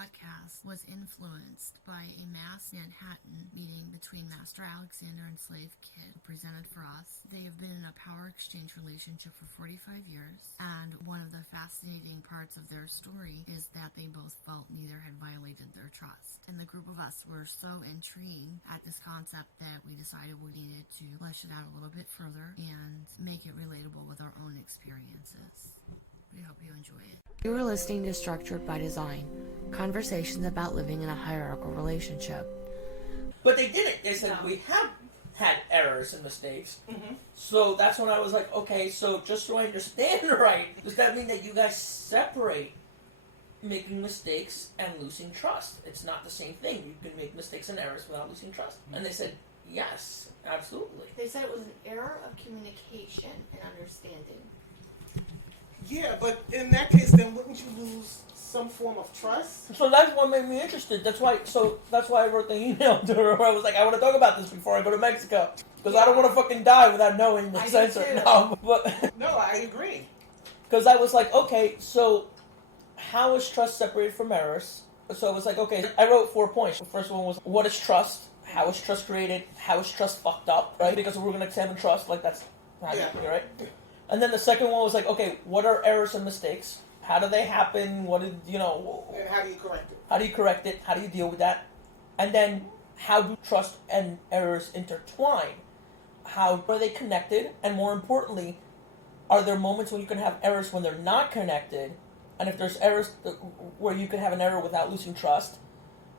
podcast was influenced by a MaST Manhattan meeting between Master Alexander and Slave Kid, who presented for us. They have been in a power exchange relationship for 45 years, and one of the fascinating parts of their story is that they both felt neither had violated their trust. And the group of us were so intrigued at this concept that we decided we needed to flesh it out a little bit further and make it relatable with our own experiences. We hope you enjoy it. You are listening to Structured by Design, conversations about living in a hierarchical relationship. But they didn't. They said, we have had errors and mistakes. Mm-hmm. So that's when I was like, okay, so just so I understand right, does that mean that you guys separate making mistakes and losing trust? It's not the same thing. You can make mistakes and errors without losing trust. Mm-hmm. And they said, yes, absolutely. They said it was an error of communication and understanding. Yeah, but in that case, then wouldn't you lose some form of trust? So that's what made me interested. That's why I wrote the email to her. I was like, I want to talk about this before I go to Mexico, because I don't want to fucking die without knowing the answer. No, I agree. Because I was like, okay, so how is trust separated from errors? So I was like, okay, I wrote 4 points. The first one was, what is trust? How is trust created? How is trust fucked up? Right? Because we're going to examine trust, like that's how you do, right? And then the second one was like, okay, what are errors and mistakes? How do they happen? What did, And how do you correct it? How do you correct it? How do you deal with that? And then, how do trust and errors intertwine? How are they connected? And more importantly, are there moments when you can have errors when they're not connected? And if there's errors where you can have an error without losing trust?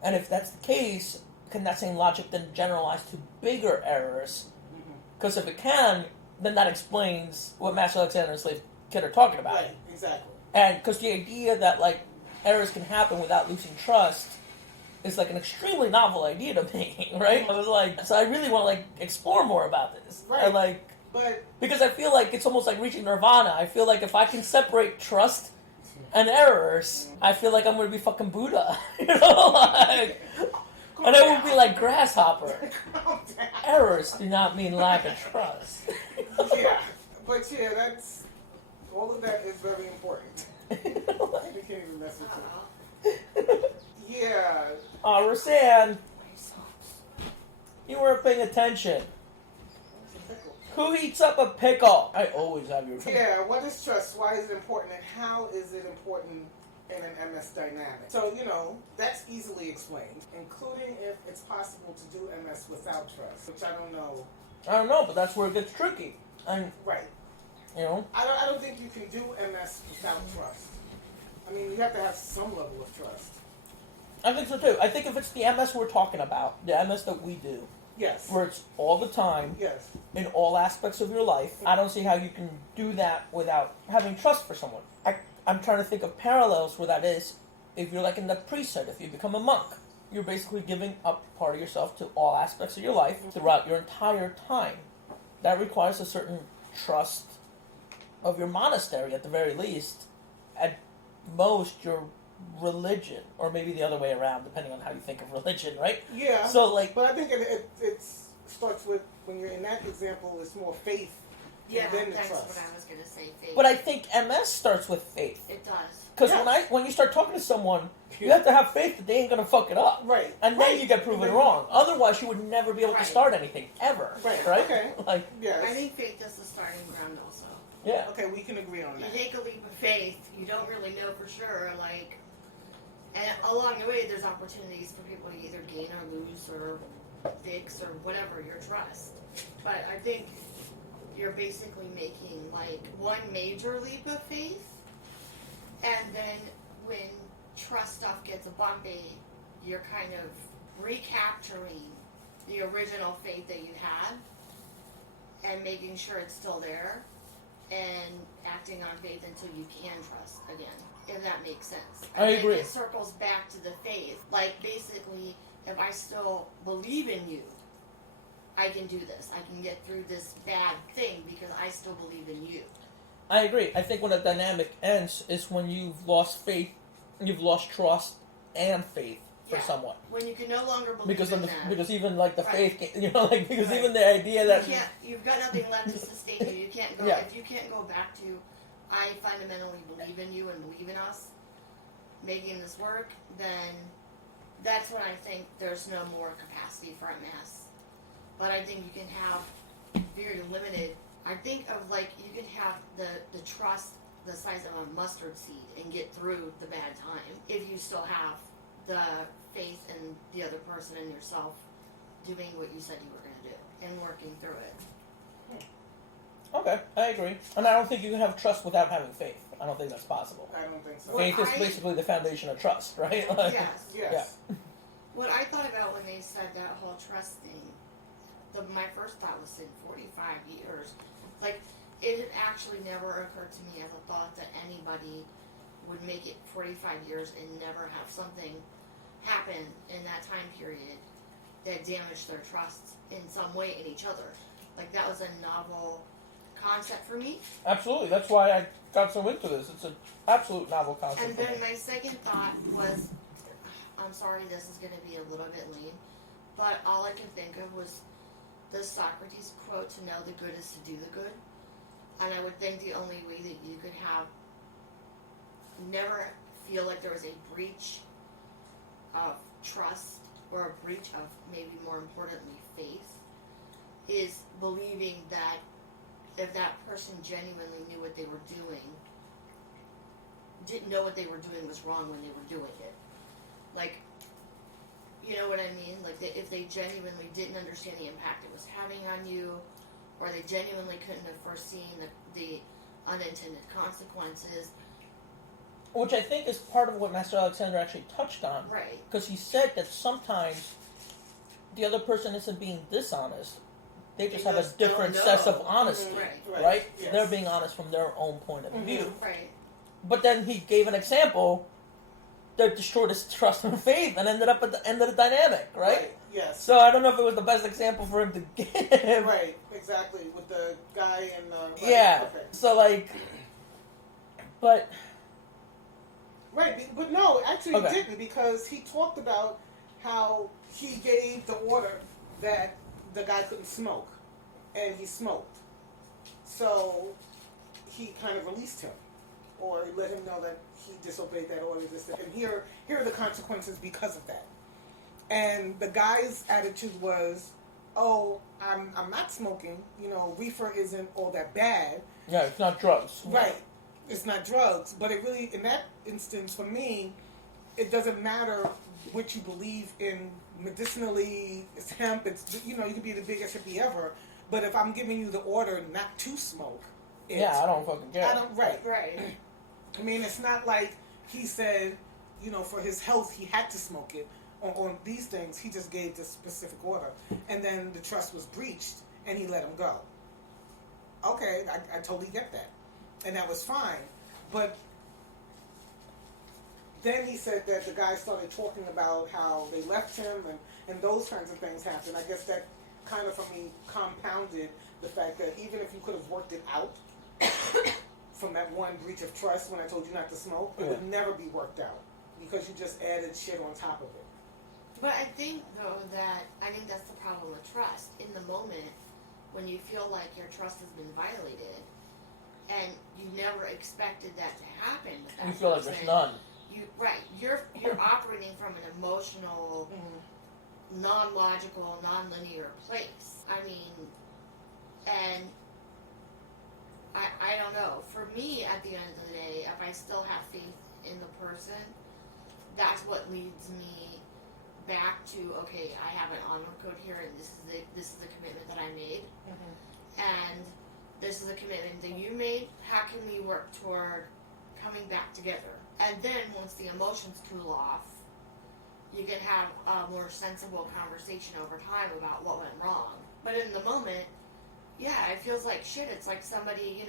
And if that's the case, can that same logic then generalize to bigger errors? Because if it can, then that explains what Master Alexander and Slave Kid are talking about. Right, exactly. And because the idea that, like, errors can happen without losing trust is, like, an extremely novel idea to me, right? I was like, so I really want to, like, explore more about this. Right. And, like, because I feel like it's almost like reaching nirvana. I feel like if I can separate trust and errors, I feel like I'm going to be fucking Buddha. Like... And it would be like grasshopper. Errors do not mean lack of trust. Yeah, but that's all of that is very important. You can't even mess with it. Yeah. Oh, Roseanne, you weren't paying attention. Who heats up a pickle? I always have your. Yeah. What is trust? Why is it important? And how is it important in an MS dynamic? So, that's easily explained, including if it's possible to do MS without trust, which I don't know. I don't know, but that's where it gets tricky. Right. I don't think you can do MS without trust. I mean, you have to have some level of trust. I think so too. I think if it's the MS we're talking about, the MS that we do, yes, where it's all the time, yes, in all aspects of your life, I don't see how you can do that without having trust for someone. I'm trying to think of parallels where that is. If you're like in the priesthood, if you become a monk, you're basically giving up part of yourself to all aspects of your life throughout your entire time. That requires a certain trust of your monastery, at the very least. At most, your religion, or maybe the other way around, depending on how you think of religion, right? Yeah. So, like, but I think it starts with, when you're in that example, it's more faith. Yeah, than the that's trust. what I was going to say, faith. But I think MS starts with faith. It does. Because when you start talking to someone, you have to have faith that they ain't going to fuck it up. Right. And then you get proven wrong. Otherwise, you would never be able to start anything, ever. Right. Right? Okay. I think faith is the starting ground also. Yeah. Okay, we can agree on that. You take a leap of faith, you don't really know for sure, and along the way there's opportunities for people to either gain or lose or fix or whatever your trust. But I think you're basically making one major leap of faith, and then when trust stuff gets bumpy, you're kind of recapturing the original faith that you had and making sure it's still there and acting on faith until you can trust again, if that makes sense. I agree. It circles back to the faith. Basically, if I still believe in you, I can do this. I can get through this bad thing because I still believe in you. I agree. I think when a dynamic ends is when you've lost faith, you've lost trust and faith for someone. When you can no longer believe in that. Because even the faith, even the idea that you've got nothing left to sustain you. You can't go if you can't go back to I fundamentally believe in you and believe in us. making this work, then that's when I think there's no more capacity for MS. But I think you can have very limited. I think of like you can have the trust the size of a mustard seed and get through the bad time if you still have the faith in the other person and yourself doing what you said you were going to do and working through it. Okay, I agree. And I don't think you can have trust without having faith. I don't think that's possible. I don't think so. Faith is basically the foundation of trust, right? Like, Yes. Yes. Yeah. What I thought about when they said that whole trust thing, my first thought was in 45 years. Like, it had actually never occurred to me as a thought that anybody would make it 45 years and never have something happen in that time period that damaged their trust in some way in each other. Like, that was a novel concept for me. Absolutely. That's why I got so into this. It's an absolute novel concept. And then my second thought was, I'm sorry, this is going to be a little bit lame, but all I can think of was the Socrates quote, to know the good is to do the good. And I would think the only way that you could have, never feel like there was a breach of trust or a breach of, maybe more importantly, faith, is believing that if that person genuinely knew what they were doing, didn't know what they were doing was wrong when they were doing it. Like, you know what I mean? Like, if they genuinely didn't understand the impact it was having on you, or they genuinely couldn't have foreseen the unintended consequences. Which I think is part of what Master Alexander actually touched on. Right. Because he said that sometimes the other person isn't being dishonest. They just have a different sense of honesty, right? Yes. They're being honest from their own point of view. Right. But then he gave an example that destroyed his trust and faith and ended up at the end of the dynamic, right? Yes. So I don't know if it was the best example for him to give. Right, exactly. With the guy and the... Right. Yeah. Okay. So, like... But... Right, but no, actually Okay. he didn't, because he talked about how he gave the order that the guy couldn't smoke, and he smoked. So he kind of released him, or let him know that he disobeyed that order, and here are the consequences because of that. And the guy's attitude was, oh, I'm not smoking, reefer isn't all that bad. Yeah, it's not drugs. Right. It's not drugs, but it really, in that instance, for me, it doesn't matter what you believe in medicinally. It's hemp. It's you could be the biggest hippie ever, but if I'm giving you the order not to smoke, I don't fucking care. I don't. Right. Right. I mean, it's not like he said, for his health he had to smoke it. On these things, he just gave this specific order, and then the trust was breached, and he let him go. Okay, I totally get that. And that was fine. But then he said that the guy started talking about how they left him and those kinds of things happened. I guess that kind of, for me, compounded the fact that even if you could have worked it out from that one breach of trust when I told you not to smoke, it would never be worked out because you just added shit on top of it. But I think, though, that's the problem with trust. In the moment, when you feel like your trust has been violated, and you never expected that to happen. With that You feel like there's none. You're operating from an emotional, non-logical, non-linear place. I mean, and I don't know. For me, at the end of the day, if I still have faith in the person, that's what leads me back to, okay, I have an honor code here, and this is the commitment that I made, and this is a commitment that you made. How can we work toward coming back together? And then once the emotions cool off, you can have a more sensible conversation over time about what went wrong. But in the moment, yeah, it feels like shit. It's like somebody,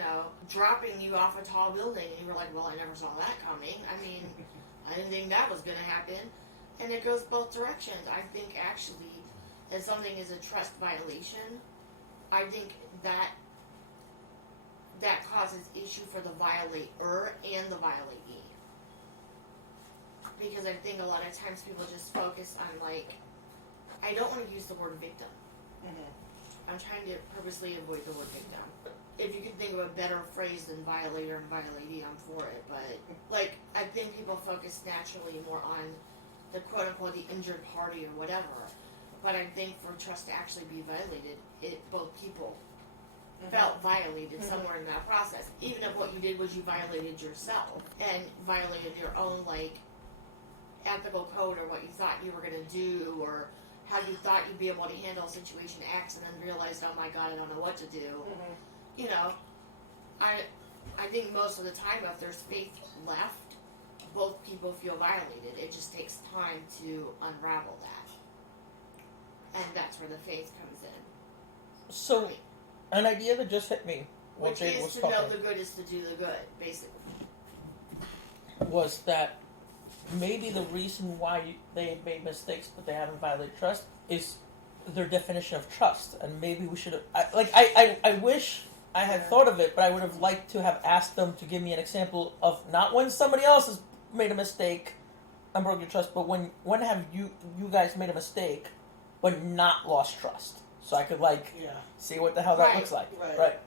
dropping you off a tall building, and you were like, well, I never saw that coming. I mean, I didn't think that was going to happen. And it goes both directions. I think, actually, if something is a trust violation, I think that causes issue for the violator and the violatee. Because I think a lot of times people just focus on, like, I don't want to use the word victim. I'm trying to purposely avoid the word victim. if you can think of a better phrase than violator and violatee, I'm for it. But, like, I think people focus naturally more on the quote-unquote the injured party or whatever. But I think for trust to actually be violated, both people felt violated somewhere in that process. Even if what you did was you violated yourself and violated your own, like, ethical code or what you thought you were going to do or how you thought you'd be able to handle situation X and then realized, oh my God, I don't know what to do. You know, I think most of the time if there's faith left, both people feel violated. It just takes time to unravel that. And that's where the faith comes in. So, an idea that just hit me, Which is to know the good is to do the good, basically. Was that maybe the reason why they made mistakes but they haven't violated trust is their definition of trust. And maybe we should have... I wish I had thought of it, but I would have liked to have asked them to give me an example of not when somebody else has made a mistake and broke your trust, but when have you guys made a mistake but not lost trust? So I could, see what the hell that looks like. Right.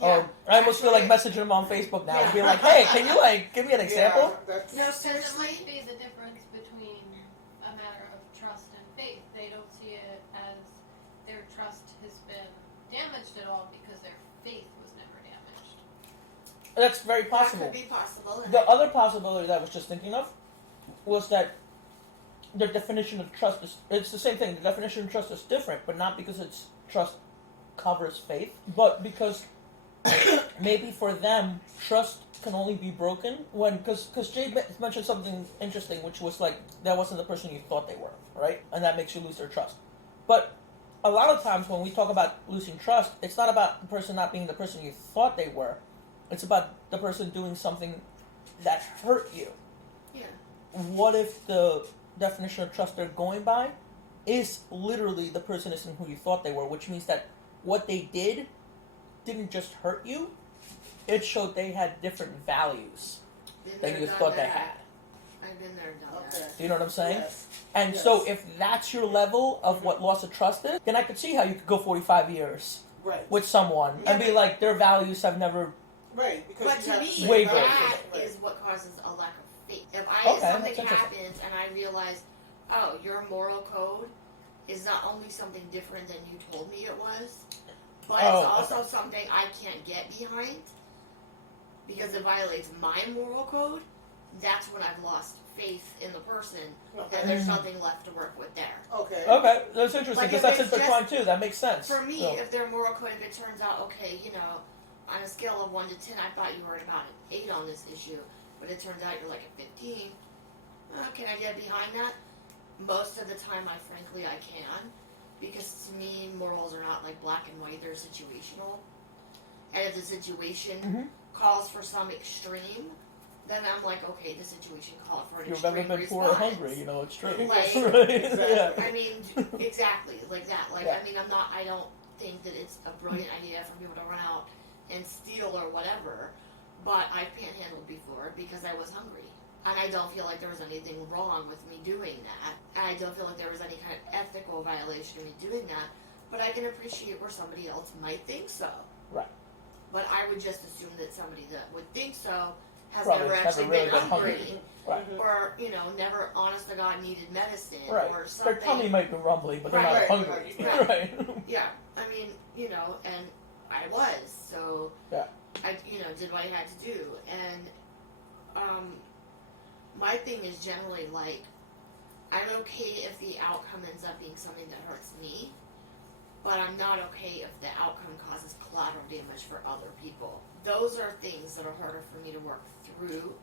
Yeah, I almost feel like messaging them on Facebook now and be like, hey, can you, give me an example? No, seriously? It might be the difference between a matter of trust and faith. They don't see it as their trust has been damaged at all because their faith was never damaged. That's very possible. That could be possible. The other possibility that I was just thinking of was that their definition of trust it's the same thing. The definition of trust is different, but not because it's trust covers faith, but because maybe for them, trust can only be broken because Jay mentioned something interesting, which was like, that wasn't the person you thought they were, right? And that makes you lose their trust. But a lot of times when we talk about losing trust, it's not about the person not being the person you thought they were. It's about the person doing something that hurt you. Yeah. What if the definition of trust they're going by is literally the person isn't who you thought they were, which means that what they didn't just hurt you, it showed they had different values than you thought they had. I've been there, done that. Do you know what I'm saying? Yes. And so if that's your level of what loss of trust is, then I could see how you could go 45 years with someone and be like, their values have never... Right, because but to me, wavered. that is what causes a lack of faith. If something happens and I realize, oh, your moral code is not only something different than you told me it was, but it's also something I can't get behind because it violates my moral code, that's when I've lost faith in the person and there's nothing left to work with there. Okay, that's interesting because that's intertwined too. That makes sense. For me, if their moral code, if it turns out, okay, on a scale of 1 to 10, I thought you were at about an 8 on this issue, but it turns out you're like a 15. Can I get behind that? Most of the time, I can, because to me, morals are not like black and white; they're situational. And if the situation calls for some extreme, then I'm like, okay, the situation called for an extreme response. You've ever been poor or hungry, it's true. I mean, exactly, like that. I don't think that it's a brilliant idea for people to run out and steal or whatever, but I've panhandled before because I was hungry. And I don't feel like there was anything wrong with me doing that. And I don't feel like there was any kind of ethical violation of me doing that. But I can appreciate where somebody else might think so. Right. But I would just assume that somebody that would think so has probably never actually been hungry. Right. Or, never honest to God needed medicine or something. Their tummy might be rumbly, but they're not hungry. Right. Yeah. I mean, and I was. So I, did what I had to do. And, my thing is generally like, I'm okay if the outcome ends up being something that hurts me, but I'm not okay if the outcome causes collateral damage for other people. Those are things that are harder for me to work through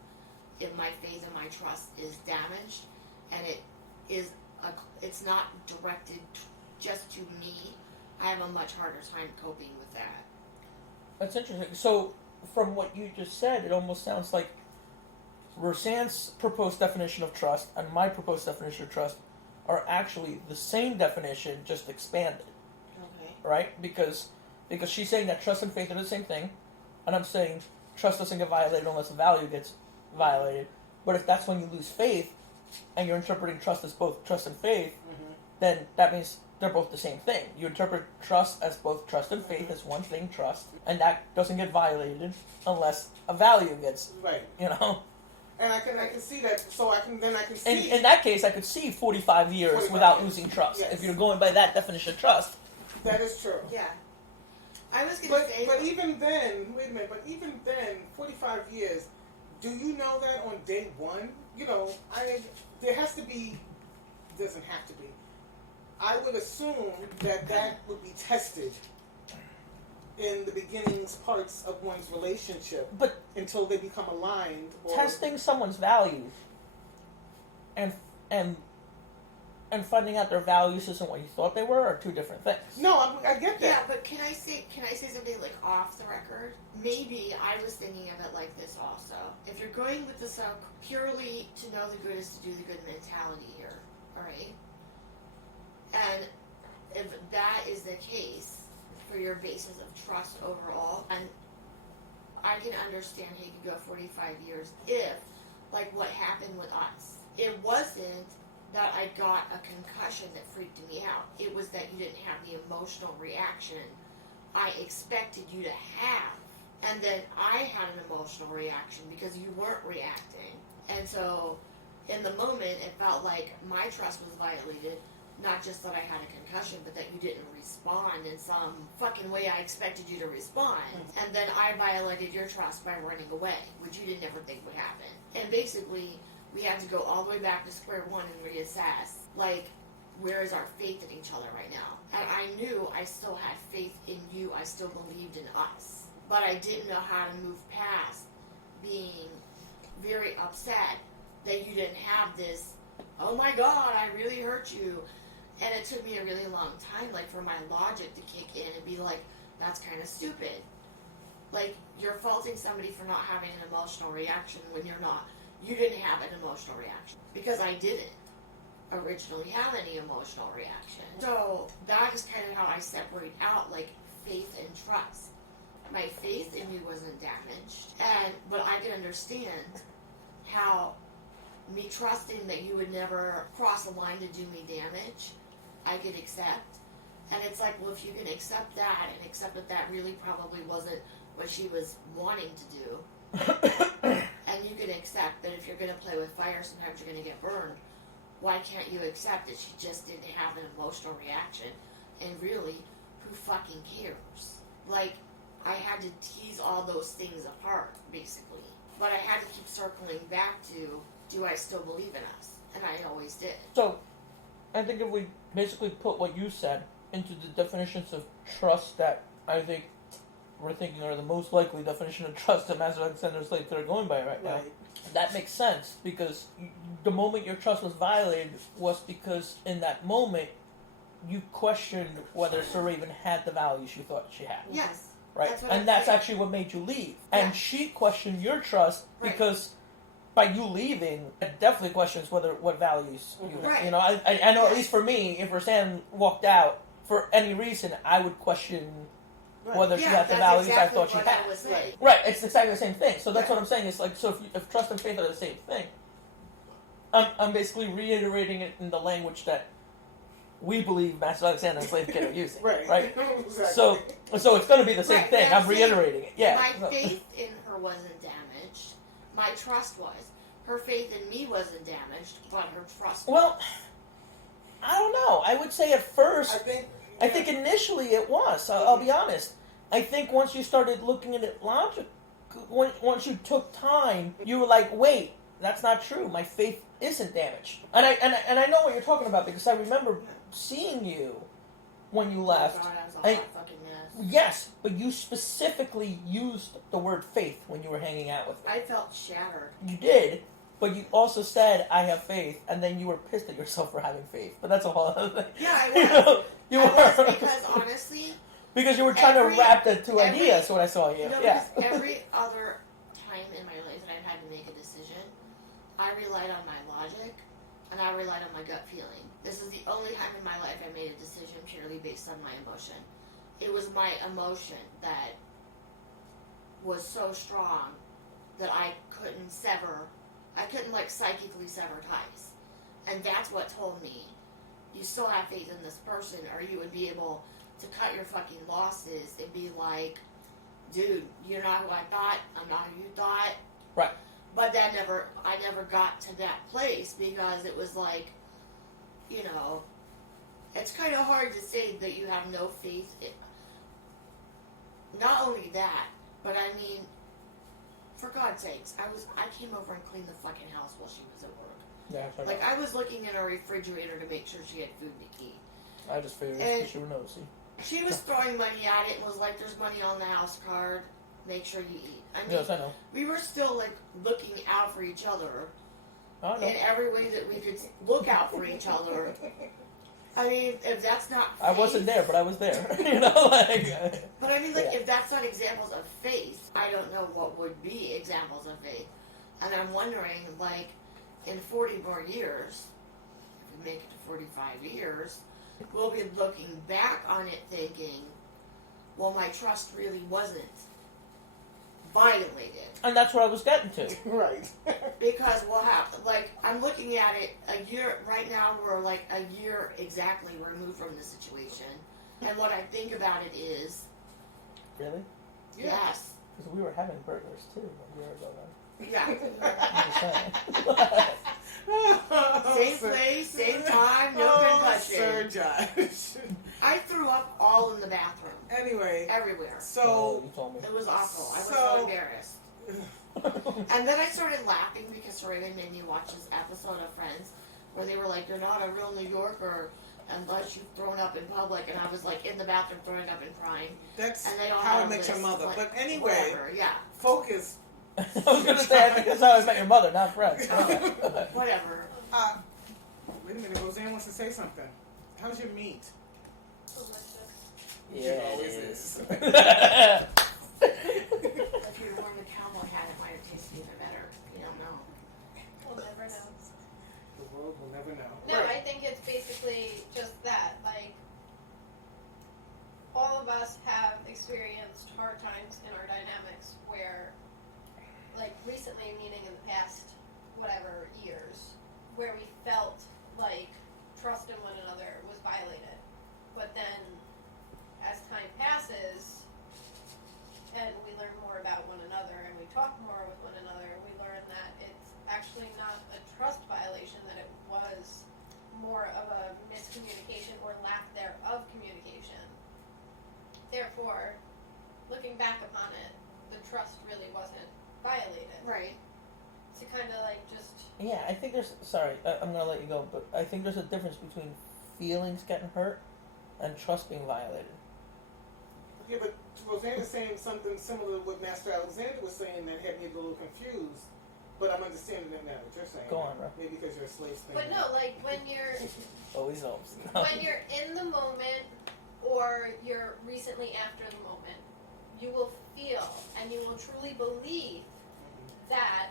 if my faith and my trust is damaged, and it's not directed just to me. I have a much harder time coping with that. That's interesting. So, from what you just said, it almost sounds like Roseanne's proposed definition of trust and my proposed definition of trust are actually the same definition, just expanded. Okay. Right? Because she's saying that trust and faith are the same thing, and I'm saying trust doesn't get violated unless the value gets violated. But if that's when you lose faith, and you're interpreting trust as both trust and faith, then that means they're both the same thing. You interpret trust as both trust and faith as one thing, trust, and that doesn't get violated unless a value gets, Right. you know. And I can see that. So I can see. In that case, I could see 45 years 45 without years. losing trust. Yes. If you're going by that definition of trust. That is true. Yeah. I was gonna say. But even then, wait a minute. But even then, 45 years. Do you know that on day one? You know, there has to be. Doesn't have to be. I would assume that would be tested in the beginnings parts of one's relationship, But until they become aligned. Or, testing someone's values and finding out their values isn't what you thought they were are two different things. No, I get that. Yeah, but can I say something like off the record? Maybe I was thinking of it like this also. If you're going with this purely to know the good is to do the good mentality here, all right? And if that is the case for your basis of trust overall, and I can understand how you could go 45 years if, like what happened with us, it wasn't that I got a concussion that freaked me out. It was that you didn't have the emotional reaction I expected you to have. And then I had an emotional reaction because you weren't reacting. And so in the moment, it felt like my trust was violated. Not just that I had a concussion, but that you didn't respond in some fucking way I expected you to respond. And then I violated your trust by running away, which you didn't ever think would happen. And basically, we had to go all the way back to square one and reassess, like, where is our faith in each other right now? And I knew I still had faith in you. I still believed in us. But I didn't know how to move past being very upset that you didn't have this, oh my God, I really hurt you. And it took me a really long time, like, for my logic to kick in and be like, that's kind of stupid. Like, you're faulting somebody for not having an emotional reaction when you're not. You didn't have an emotional reaction. Because I didn't originally have any emotional reaction. So, that is kind of how I separate out, like, faith and trust. My faith in you wasn't damaged. But I can understand how me trusting that you would never cross a line to do me damage, I could accept. And it's like, well, if you can accept that and accept that that really probably wasn't what she was wanting to do, and you can accept that if you're going to play with fire, sometimes you're going to get burned, why can't you accept that she just didn't have an emotional reaction? And really, who fucking cares? Like, I had to tease all those things apart, basically. But I had to keep circling back to, do I still believe in us? And I always did. So, I think if we basically put what you said into the definitions of trust that I think we're thinking are the most likely definition of trust that MaST Manhattan and slaves are going by right now, that makes sense, because the moment your trust was violated was because in that moment you questioned whether Sir Raven had the values you thought she had. Yes. Right? That's what and I'm that's saying. actually what made you leave. Yeah. And she questioned your trust Right. because by you leaving, it definitely questions what values you have. Right. You know, I know, at least for me, if Roseanne walked out for any reason, I would question whether she had the values I thought she had. I was saying. Right, it's exactly the same thing. So that's Yeah. what I'm saying. It's like, so if trust and faith are the same thing, I'm basically reiterating it in the language that we believe MaST Manhattan and Slave Kid are using. Right. Exactly. So it's going to be the same Right, thing. and I'm I'm saying reiterating it. Yeah. My So- faith in her wasn't damaged. My trust was. Her faith in me wasn't damaged, but her trust was. Well, I don't know. I would say at first, I I think initially it was. I'll be honest. I think once you started looking at it logic, once you took time, you were like, wait, that's not true. My faith isn't damaged. And I know what you're talking about, because I remember seeing you when you left. God, I was a I- hot fucking mess. Yes, but you specifically used the word faith when you were hanging out with me. I felt shattered. You did, but you also said, I have faith, and then you were pissed at yourself for having faith. But that's a whole other thing. Yeah, I was. You know, you I was, were. because honestly, Because you were trying to wrap the two every- ideas, what I saw you. no, Yeah. because every other time in my life that I've had to make a decision, I relied on my logic and I relied on my gut feeling. This is the only time in my life I made a decision purely based on my emotion. It was my emotion that was so strong that I couldn't psychically sever ties. And that's what told me you still have faith in this person, or you would be able to cut your fucking losses and be like, dude, you're not who I thought, I'm not who you thought. Right. But I never got to that place because it was like, you know, it's kind of hard to say that you have no faith. Not only that, but I mean, for God's sakes, I came over and cleaned the fucking house while she was at work. Yeah, Like, I was looking in her refrigerator to make sure she had food to eat. I just figured it's she was nosy. She was throwing money at it and was like, there's money on the house card. Make sure you eat. I mean, Yes, I know. we were still, like, looking out for each other I know. in every way that we could look out for each other. I mean, if that's not faith, I wasn't there, but I was there. You know, like. But I mean, like, Yeah. if that's not examples of faith, I don't know what would be examples of faith. And I'm wondering, like, in 40 more years, if we make it to 45 years, we'll be looking back on it thinking, well, my trust really wasn't violated. And that's what I was getting to. Right. Because we'll have, like, I'm looking at it a year, right now we're like a year exactly removed from the situation. And what I think about it is, Really? yes, Because we were having burgers too a year ago. yeah. I'm just saying. Same place, same time, no concussion. Sir Josh. I threw up all in the bathroom, Anyway, everywhere. Oh, so you told me. It was awful. I was so So- embarrassed. And then I started laughing because Raymond made me watch this episode of Friends where they were like, you're not a real New Yorker unless you've thrown up in public. And I was like in the bathroom throwing up and crying. that's And they all how had I a met your list, mother. like, But anyway, whatever, yeah, focus. I was going to say, I think that's how I met your mother, not friends. whatever. Wait a minute, Roseanne wants to say something. How's your meat? Delicious. Yeah, It always it is. If you'd worn the cowboy hat, it might have tasted even better. You don't know. We'll never know. The world will never know. No, Right. I think it's basically just that. Like, all of us have experienced hard times in our dynamics where, like, recently, meaning in the past, whatever, years, where we felt like trust in one another was violated. But then, as time passes, and we learn more about one another, and we talk more with one another, we learn that it's actually not a trust violation, that it was more of a miscommunication or lack thereof communication. Therefore, looking back upon it, the trust really wasn't violated. Right. To kind of like just, Yeah, I think there's. Sorry, I'm gonna let you go, but I think there's a difference between feelings getting hurt and trust being violated. Yeah, but Roseanne is saying something similar to what Master Alexander was saying that had me a little confused. But I'm understanding it now, what you're saying. Go on, bro. Maybe because you're a slave thing. but no, like when you're Always helps. when you're in the moment or you're recently after the moment, you will feel and you will truly believe that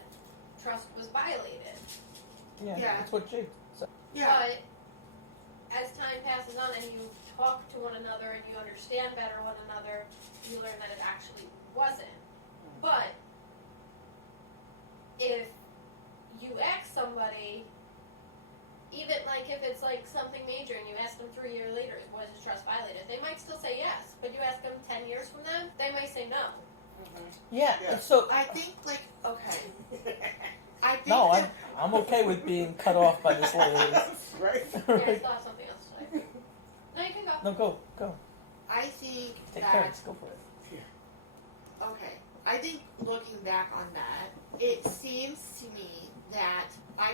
trust was violated. Yeah, Yeah. that's what Jake said. Yeah. But as time passes on and you talk to one another and you understand better one another, you learn that it actually wasn't. But if you ask somebody, even like if it's like something major and you ask them 3 years later, was his trust violated? They might still say yes, but you ask them 10 years from then, they might say no. Yeah, Yeah. so I think, like, okay. I think no, that, I'm okay with being cut off by this lady. Right? Yeah, I still have something else to say. No, you can go. No, go. I think Take that, turns. Go for it. okay, I think looking back on that, it seems to me that I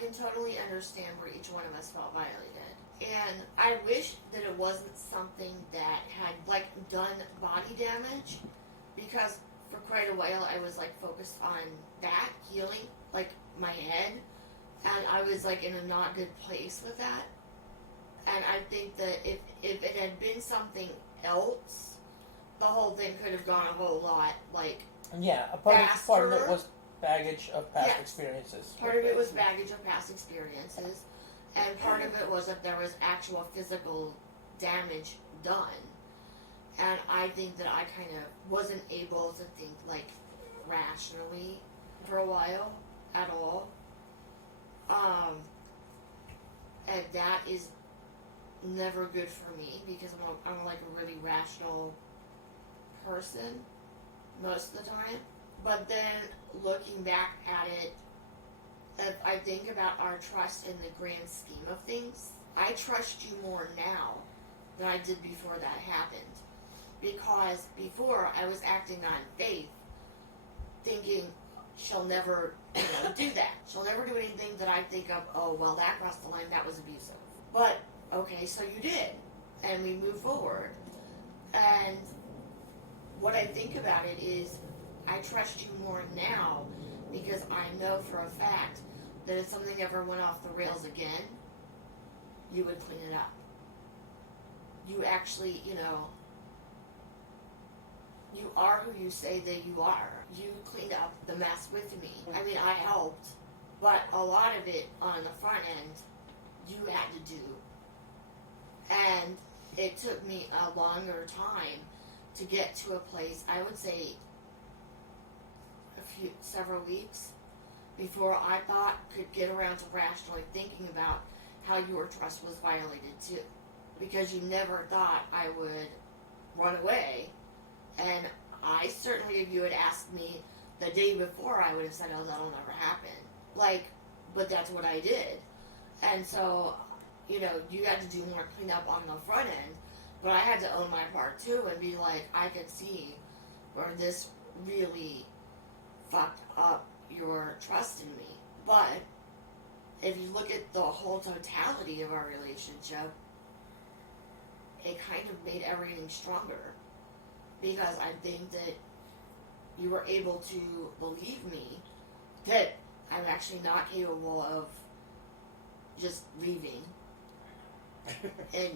can totally understand where each one of us felt violated. And I wish that it wasn't something that had, like, done body damage, because for quite a while I was, like, focused on that, healing, like, my head, and I was, like, in a not good place with that. And I think that if it had been something else, the whole thing could have gone a whole lot, like, Yeah, a part of it Faster. was baggage of past Yes. experiences. part of it was baggage of past experiences, and part of it was that there was actual physical damage done. And I think that I kind of wasn't able to think, like, rationally for a while at all. And that is never good for me because I'm like a really rational person most of the time. But then looking back at it, if I think about our trust in the grand scheme of things, I trust you more now than I did before that happened. Because before I was acting on faith, thinking she'll never, do that. She'll never do anything that I think of, oh, well, that crossed the line, that was abusive. But, okay, so you did. And we move forward. And what I think about it is, I trust you more now because I know for a fact that if something ever went off the rails again, you would clean it up. You actually, you are who you say that you are. You cleaned up the mess with me. I mean, I helped, but a lot of it on the front end, you had to do. And it took me a longer time to get to a place, I would say several weeks, before I thought could get around to rationally thinking about how your trust was violated too. Because you never thought I would run away. And I certainly, if you had asked me the day before, I would have said, oh, that'll never happen. But that's what I did. And so, you got to do more cleanup on the front end. But I had to own my part too and be like, I could see where this really fucked up your trust in me. But if you look at the whole totality of our relationship, it kind of made everything stronger. Because I think that you were able to believe me that I'm actually not capable of just leaving. And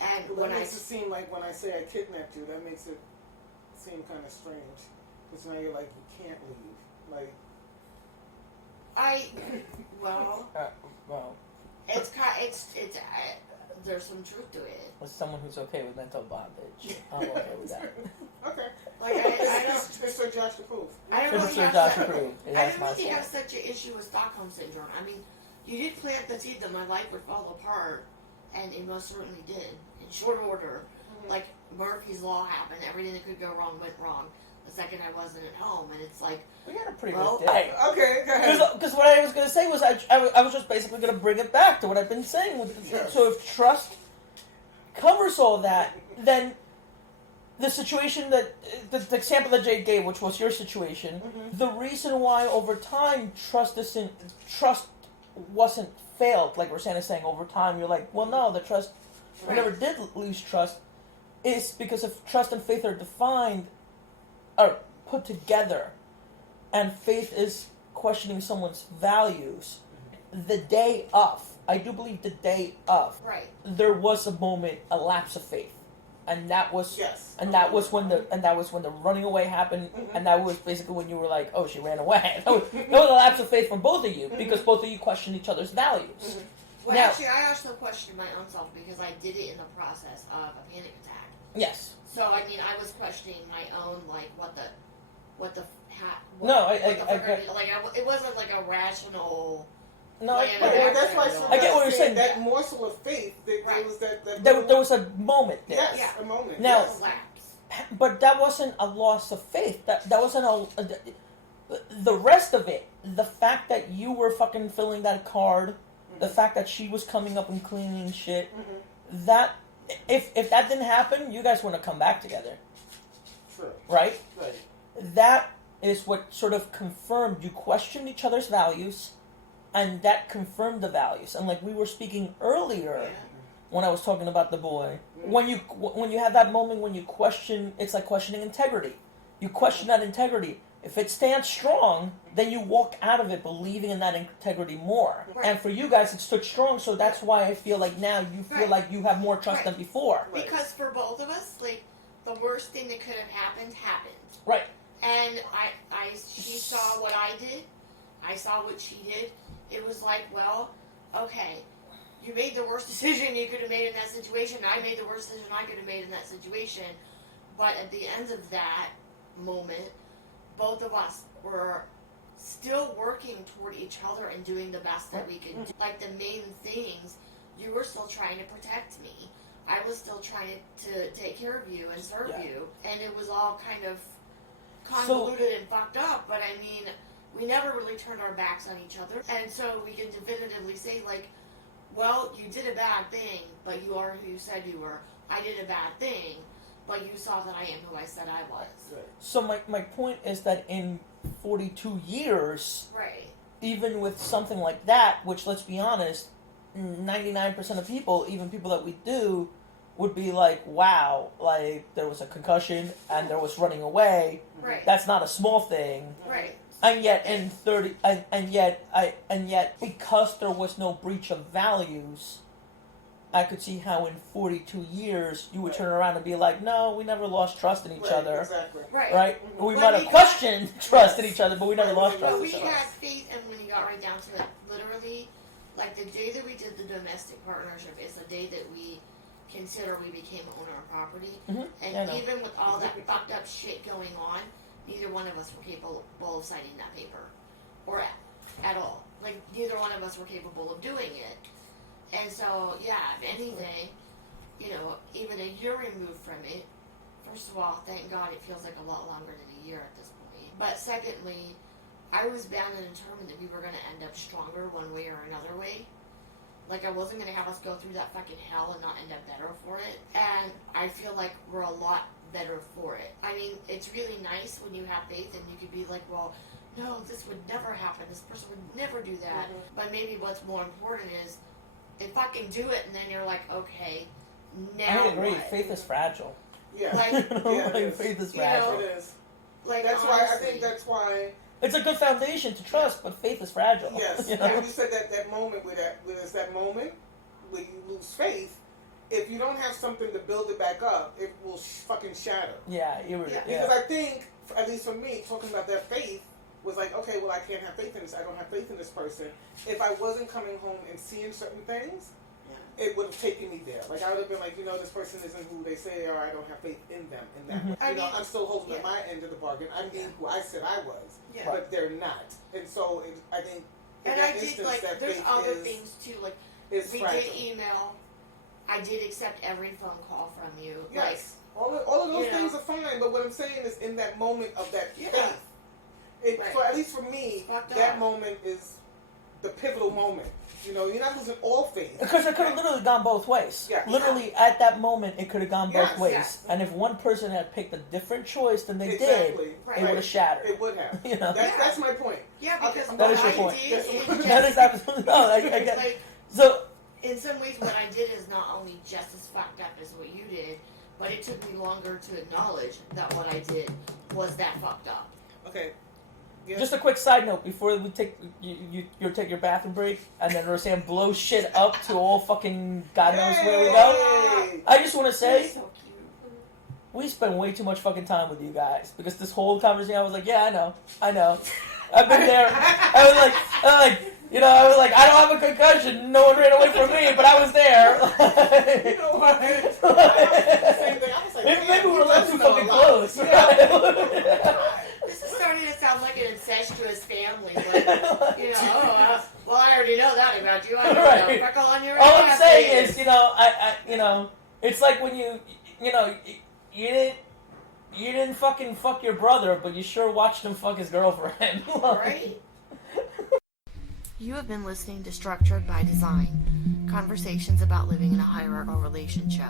and that makes it seem like when I say I kidnapped you, that makes it seem kind of strange. Because now you're like, you can't leave. There's some truth to it. As someone who's okay with mental bondage, I'm okay with that. Okay. I don't. Mr. Josh approved. I don't really Mr. have Josh such, approved. I don't really have such an issue with Stockholm Syndrome. I mean, you did plant the seed that my life would fall apart, and it most certainly did. In short order, like Murphy's Law happened. Everything that could go wrong went wrong the second I wasn't at home, and it's like, we had a pretty well, good day. Okay, go ahead. Because what I was going to say was I was just basically going to bring it back to what I've been saying. Yes. So if trust covers all that, then the situation that the example that Jade gave, which was your situation, the reason why over time trust wasn't failed, like Rosanna's saying, over time you're like, well, no, the trust, we never did lose trust, is because if trust and faith are put together, and faith is questioning someone's values, the day of, I do believe the day of, there was a moment, a lapse of faith. And that was that was when the running away happened, and that was basically when you were like, oh, she ran away. That was a lapse of faith from both of you because both of you questioned each other's values. Well, now, actually, I also questioned my own self because I did it in the process of a panic attack. Yes. So I mean, I was questioning my own it wasn't like a rational. No, that's why I get what you're saying. That morsel of faith, there was there was a moment there. Yes, a moment. Now, yes. But that wasn't a loss of faith. That wasn't the rest of it. The fact that you were fucking filling that card, the fact that she was coming up and cleaning shit, that if that didn't happen, you guys wouldn't have come back together. True. Right? That is what sort of confirmed you questioned each other's values. And that confirmed the values. And like we were speaking earlier, when I was talking about the boy, when you have that moment when you question, it's like questioning integrity. You question that integrity. If it stands strong, then you walk out of it believing in that integrity more. And for you guys, it stood strong. So that's why I feel like now you feel like you have more trust than before. Because for both of us, like the worst thing that could have happened happened. Right. And she saw what I did. I saw what she did. It was like, well, okay, you made the worst decision you could have made in that situation. I made the worst decision I could have made in that situation. But at the end of that moment, both of us were still working toward each other and doing the best that we could do. Like the main things, you were still trying to protect me. I was still trying to take care of you and serve you. And it was all kind of convoluted and fucked up. But I mean, we never really turned our backs on each other. And so we can definitively say, like, well, you did a bad thing, but you are who you said you were. I did a bad thing, but you saw that I am who I said I was. So my point is that in 42 years, Right. even with something like that, which, let's be honest, 99% of people, even people that we do, would be like, wow, like, there was a concussion and there was running away. Right. That's not a small thing. Right. And yet in 30, and yet because there was no breach of values, I could see how in 42 years you would turn around and be like, no, we never lost trust in each other. Exactly. Right. Right? We But might have questioned trust in each other, but we never lost But trust we in each other. had faith, and when you got right down to it, literally, like the day that we did the domestic partnership is the day that we consider we became owner of property. Mhm. And Yeah, I know. even with all that fucked up shit going on, neither one of us were capable of signing that paper. Or at all. Like, neither one of us were capable of doing it. And so, yeah, if anything, you know, even a year removed from it, first of all, thank God it feels like a lot longer than a year at this point. But secondly, I was bound and determined that we were going to end up stronger one way or another way. Like, I wasn't going to have us go through that fucking hell and not end up better for it. And I feel like we're a lot better for it. I mean, it's really nice when you have faith and you could be like, well, no, this would never happen. This person would never do that. But maybe what's more important is they fucking do it, and then you're like, okay, now I would agree. what? Faith is fragile. Yeah. Like, Yeah, it is. Faith is You know, fragile. It is. like That's why I honestly. think that's why. It's a good foundation to trust, but faith is fragile. Yes. You know? And you said that moment where there's that moment where you lose faith. If you don't have something to build it back up, it will fucking shatter. Yeah, you were. Yeah. Yeah. Because I think, at least for me, talking about that faith was like, okay, well, I can't have faith in this. I don't have faith in this person. If I wasn't coming home and seeing certain things, it would have taken me there. Like, I would have been like, you know, this person isn't who they say they are. I don't have faith in them in that way. I You know, mean, I'm still holding yeah. up my end of the bargain. I'm being who I said I was, Yeah. but they're not. And so I think in And that I did, instance, like, that there's faith other is, things too. Like, is we fragile. did email. I did accept every phone call from you. Yes. All of those you know. things are fine, but what I'm saying is in that moment of that Yeah. faith, Right. for at least for me, Fucked that up. moment is the pivotal moment. You know, you're not losing all faith. Because it could have literally gone both ways. Yeah. Literally, at that moment, it could have gone both Yes, ways. yes. And if one person had picked a different choice than they Exactly. did, Right. it would have shattered. It would have. You know? That's my point. Yeah, because That what is your I point. did Yes. is That is just, absolutely no. I get. like, So in some ways, what I did is not only just as fucked up as what you did, but it took me longer to acknowledge that what I did was that fucked up. Okay. Yes. just a quick side note before we take you take your bathroom break, and then Roseanne blows shit up to all fucking God knows where we go. Yay! I just want to You're say. so cute. We spend way too much fucking time with you guys because this whole conversation, I was like, yeah, I know. I've been there. I was like, you know, I was like, I don't have a concussion. No one ran away from me, but I was there. You know what? I was the same thing. I was like, Maybe damn, we were a he little does too know a fucking lot. close. Yeah. This is starting to sound like an incestuous family. Like, you know, well, I already know that about you. I don't know. Right. Freckle on your All I'm ass saying is, you know, it's like when you didn't fucking fuck your brother, but you sure watched him fuck his girlfriend. Right? You have been listening to Structured by Design, conversations about living in a hierarchical relationship.